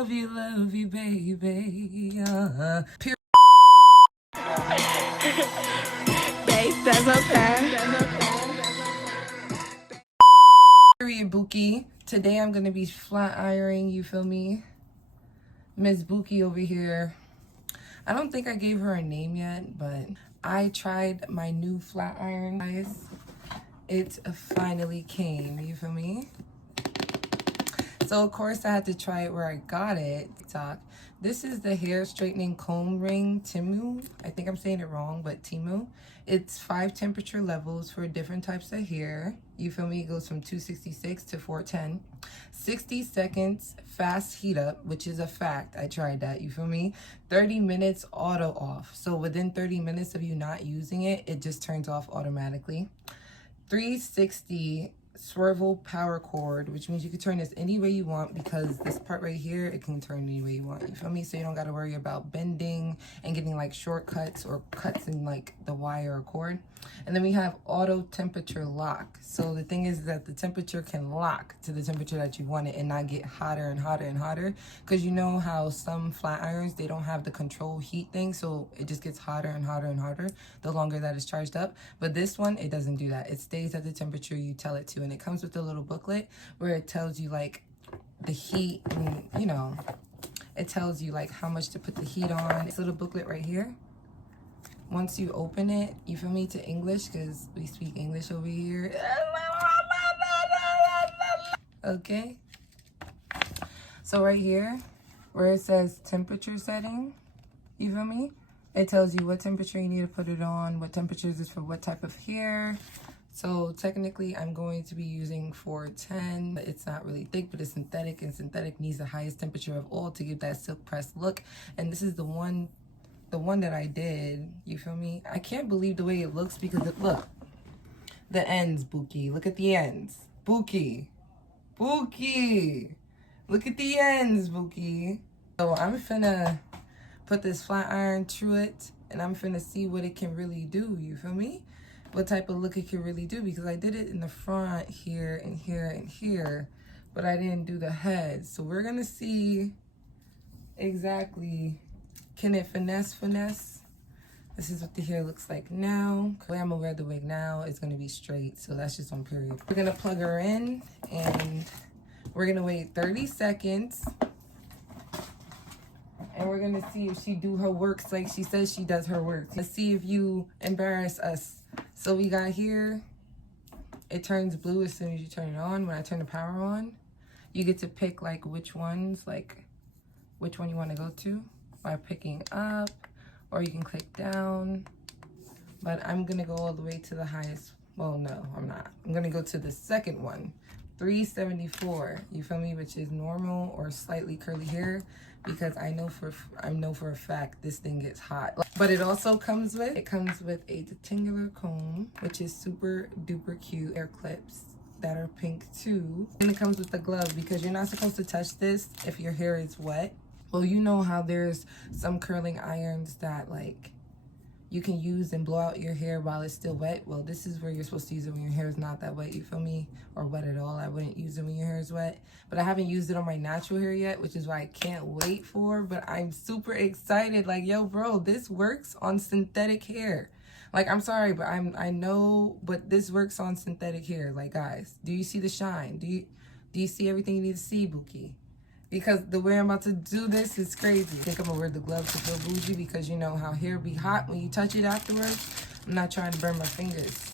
love you, baby. Babe, that's okay. Period, Bookie. Today I'm gonna be flat ironing, you feel me? Miss Bookie over here. I don't think I gave her a name yet, but I tried my new flat iron, guys. It finally came, you feel me? So of course I had to try it where I got it. TikTok. This is the hair straightening comb ring Tymo. I think I'm saying it wrong, but Tymo. It's 5 temperature levels for different types of hair. You feel me? It goes from 266 to 410. 60 seconds fast heat up, which is a fact. I tried that, you feel me? 30 minutes auto off. So within 30 minutes of you not using it, it just turns off automatically. 360 swivel power cord, which means you can turn this any way you want, because this part right here, it can turn any way you want, you feel me? So you don't got to worry about bending and getting like shortcuts or cuts in like the wire or cord. And then we have auto temperature lock. So the thing is that the temperature can lock to the temperature that you want it and not get hotter and hotter and hotter, because you know how some flat irons, they don't have the control heat thing, so it just gets hotter and hotter and hotter the longer that it's charged up. But this one, it doesn't do that. It stays at the temperature you tell it to, and it comes with a little booklet where it tells you like the heat, and you know, it tells you like how much to put the heat on. This little booklet right here, once you open it, you feel me, to English, because we speak English over here. Okay, so right here where it says temperature setting, you feel me, it tells you what temperature you need to put it on, what temperatures is for what type of hair. So technically I'm going to be using 410. It's not really thick, but it's synthetic, and synthetic needs the highest temperature of all to give that silk press look. And this is the one that I did, you feel me? I can't believe the way it looks, because look, the ends, Bookie. Look at the ends, Bookie. Bookie, look at the ends, Bookie. So I'm finna put this flat iron through it, and I'm finna see what it can really do, you feel me? What type of look it can really do, because I did it in the front here and here and here, but I didn't do the head. So we're gonna see exactly, can it finesse? This is what the hair looks like now. The way I'm gonna wear the wig now is gonna be straight, so that's just on period. We're gonna plug her in, and we're gonna wait 30 seconds. And we're gonna see if she do her works like she says she does her work. Let's see if you embarrass us. So we got here, it turns blue as soon as you turn it on. When I turn the power on, you get to pick like which ones, like which one you wanna go to by picking up, or you can click down. But I'm gonna go all the way to the highest. Well, no, I'm not. I'm gonna go to the second one, 374, you feel me, which is normal or slightly curly hair, because I know for a fact this thing gets hot. But it also comes with a detangular comb, which is super duper cute, hair clips that are pink too. And it comes with a glove, because you're not supposed to touch this if your hair is wet. Well, you know how there's some curling irons that like you can use and blow out your hair while it's still wet. Well, this is where you're supposed to use it when your hair is not that wet, you feel me? Or wet at all. I wouldn't use it when your hair is wet. But I haven't used it on my natural hair yet, which is why I can't wait for. But I'm super excited. Like, yo, bro, this works on synthetic hair. Like, I'm sorry, but I know, but this works on synthetic hair. Like, guys, do you see the shine? Do you see everything you need to see, Bookie? Because the way I'm about to do this is crazy. I think I'm gonna wear the gloves to feel bougie, because you know how hair be hot when you touch it afterwards. I'm not trying to burn my fingers.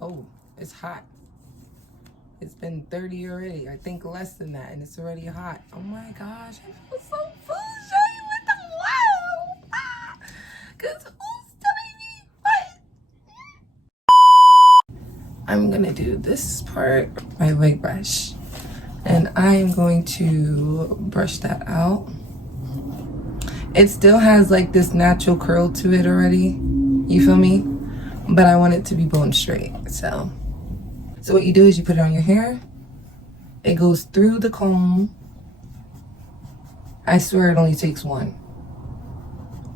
Oh, it's hot. It's been 30 already. I think less than that, and it's already hot. Oh my gosh, I feel so bougie with the world. Cause who's telling me what? I'm gonna do this part, my wig brush. And I am going to brush that out. It still has like this natural curl to it already, you feel me? But I want it to be bone straight, so what you do is you put it on your hair. It goes through the comb. I swear it only takes one.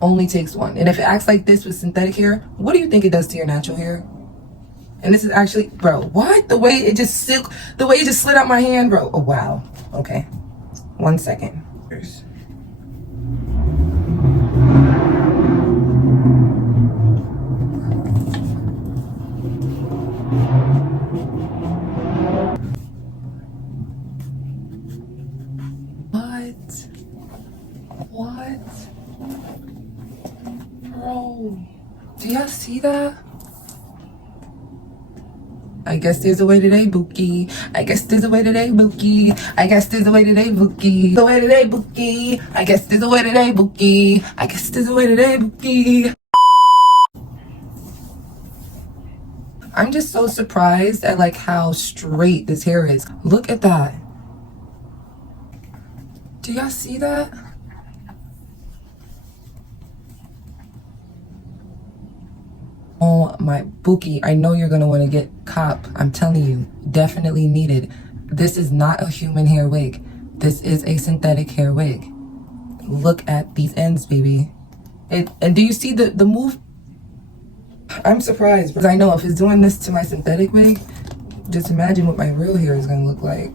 Only takes one. And if it acts like this with synthetic hair, what do you think it does to your natural hair? And this is actually, bro, what? The way it just slid out my hand, bro. Oh, wow. Okay, 1 second. What? Bro, do y'all see that? I guess there's a way today, Bookie. I guess there's a way today, Bookie. I guess there's a way today, Bookie. The way today, Bookie. I guess there's a way today, Bookie. I guess there's a way today, Bookie. I'm just so surprised at like how straight this hair is. Look at that. Do y'all see that? Oh my Bookie, I know you're gonna want to get cop. I'm telling you, definitely needed. This is not a human hair wig. This is a synthetic hair wig. Look at these ends, baby. And do you see the move? I'm surprised because I know if it's doing this to my synthetic wig, just imagine what my real hair is gonna look like.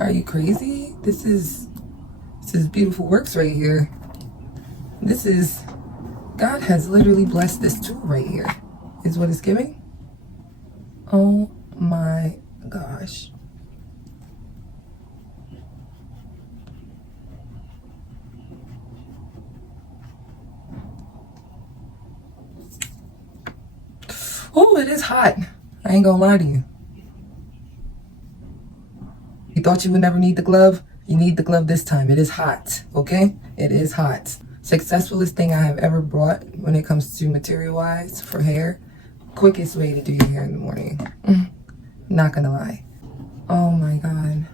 Are you crazy? This is beautiful works right here. This is, God has literally blessed this tool right here, is what it's giving. Oh my gosh. Oh, it is hot. I ain't gonna lie to you. You thought you would never need the glove? You need the glove this time. It is hot, okay? It is hot. Successfulest thing I have ever brought when it comes to material-wise for hair. Quickest way to do your hair in the morning. Not gonna lie. Oh my God.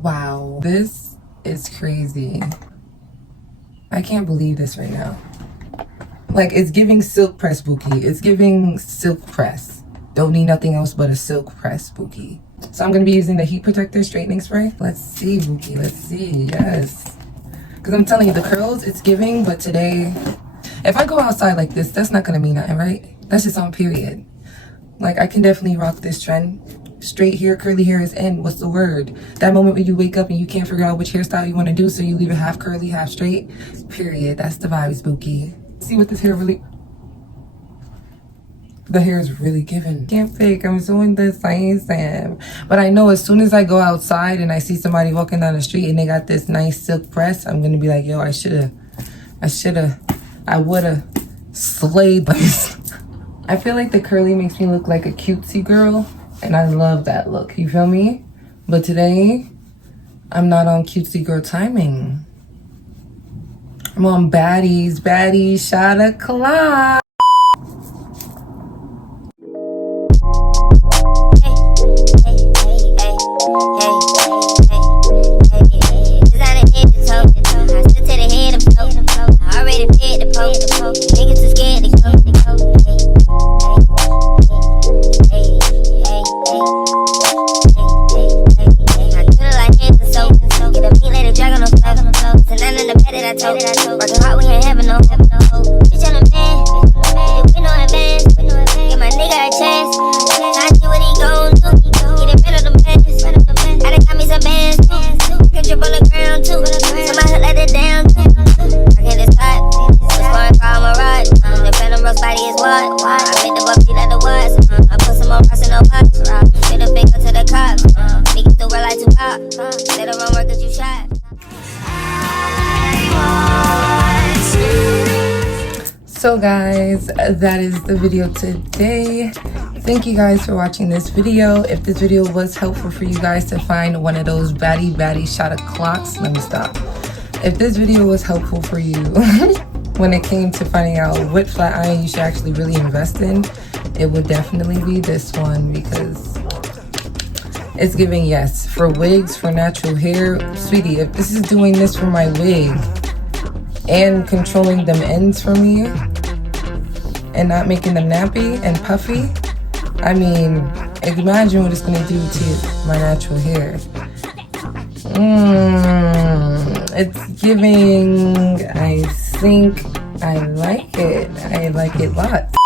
Wow, this is crazy. I can't believe this right now. Like, it's giving silk press, Bookie. It's giving silk press. Don't need nothing else but a silk press, Bookie. So I'm gonna be using the heat protector straightening spray. Let's see, Bookie, let's see, yes. Because I'm telling you, the curls, it's giving, but today, if I go outside like this, that's not gonna mean nothing, right? That's just on period. Like, I can definitely rock this trend. Straight hair, curly hair is in. What's the word? That moment when you wake up and you can't figure out which hairstyle you want to do, so you leave it half curly, half straight. Period. That's the vibes, Bookie. See what this hair really... The hair is really giving. Can't fake. I'm doing this. I ain't Sam. But I know as soon as I go outside and I see somebody walking down the street and they got this nice silk press, I'm going to be like, yo, I would've slayed this. I feel like the curly makes me look like a cutesy girl. And I love that look, you feel me? But today, I'm not on cutesy girl timing. I'm on baddies, shot o'clock. So guys, that is the video today. Thank you guys for watching this video. If this video was helpful for you guys to find one of those baddie shot o'clocks, let me stop. If this video was helpful for you when it came to finding out what flat iron you should actually really invest in, it would definitely be this one, because it's giving yes for wigs, for natural hair. Sweetie, if this is doing this for my wig and controlling them ends for me and not making them nappy and puffy, I mean, imagine what it's gonna do to my natural hair. It's giving, I think I like it. I like it lots.